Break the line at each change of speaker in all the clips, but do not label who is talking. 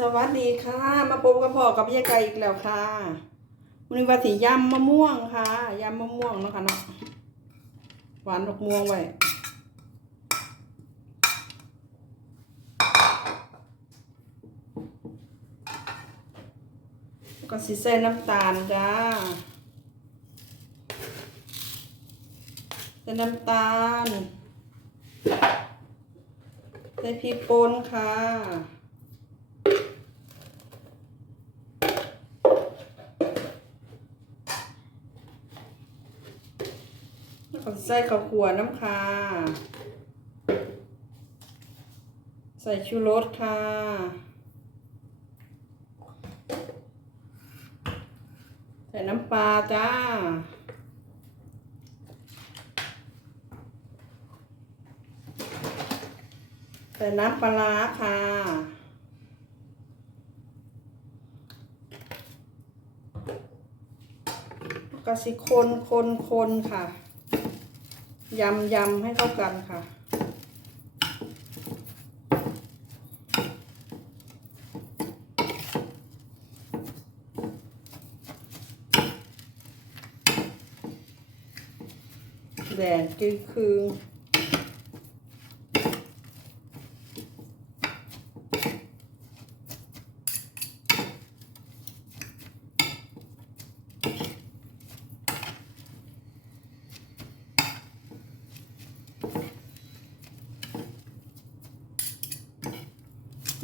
สวัสดีค่ะ มาพบกับพ่อกับยายไก่อีกแล้วค่ะวันนี้ว่าสียำมะม่วงค่ะยำมะม่วงนะคะเนาะหวานดอกม่วงไว้ก็สีใส่น้ำตาลจ้าใส่น้ำตาลใส่พริกป่นค่ะ แล้วก็ใส่ข้าวขัวน้ำค่ะใส่ชูรสค่ะใส่น้ำปลาจ้าใส่น้ำปลาร้าค่ะก็สิคนคนคนค่ะ ยำยำให้เข้ากันค่ะ แดงจืดคืง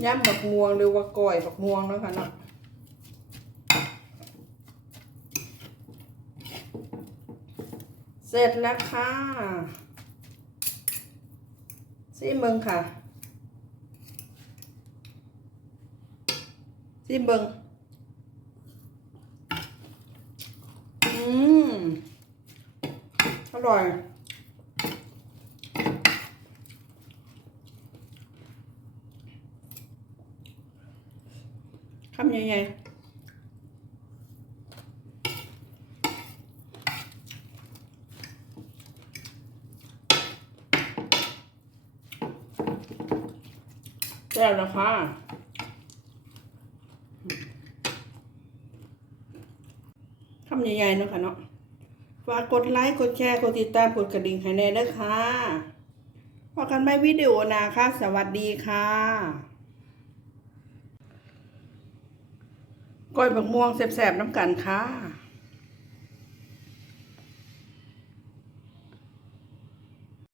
ย่ำบักม่วงหรือว่าก้อยบักม่วงแล้วค่ะเนาะเสร็จแล้วค่ะซีเบิงค่ะซีเบิงอืมอร่อยำยังไงแซ่บแล้วค่ะคำใหญ่ๆเนาะค่ะเนาะ ฝากกดไลค์ กดแชร์ กดติดตาม กดกระดิ่งให้แน่ด้วยค่ะพอกันไม่วิดีโอนาค่ะ สวัสดีค่ะ ก้อยบักม่วงแสบๆน้ำกันค่ะ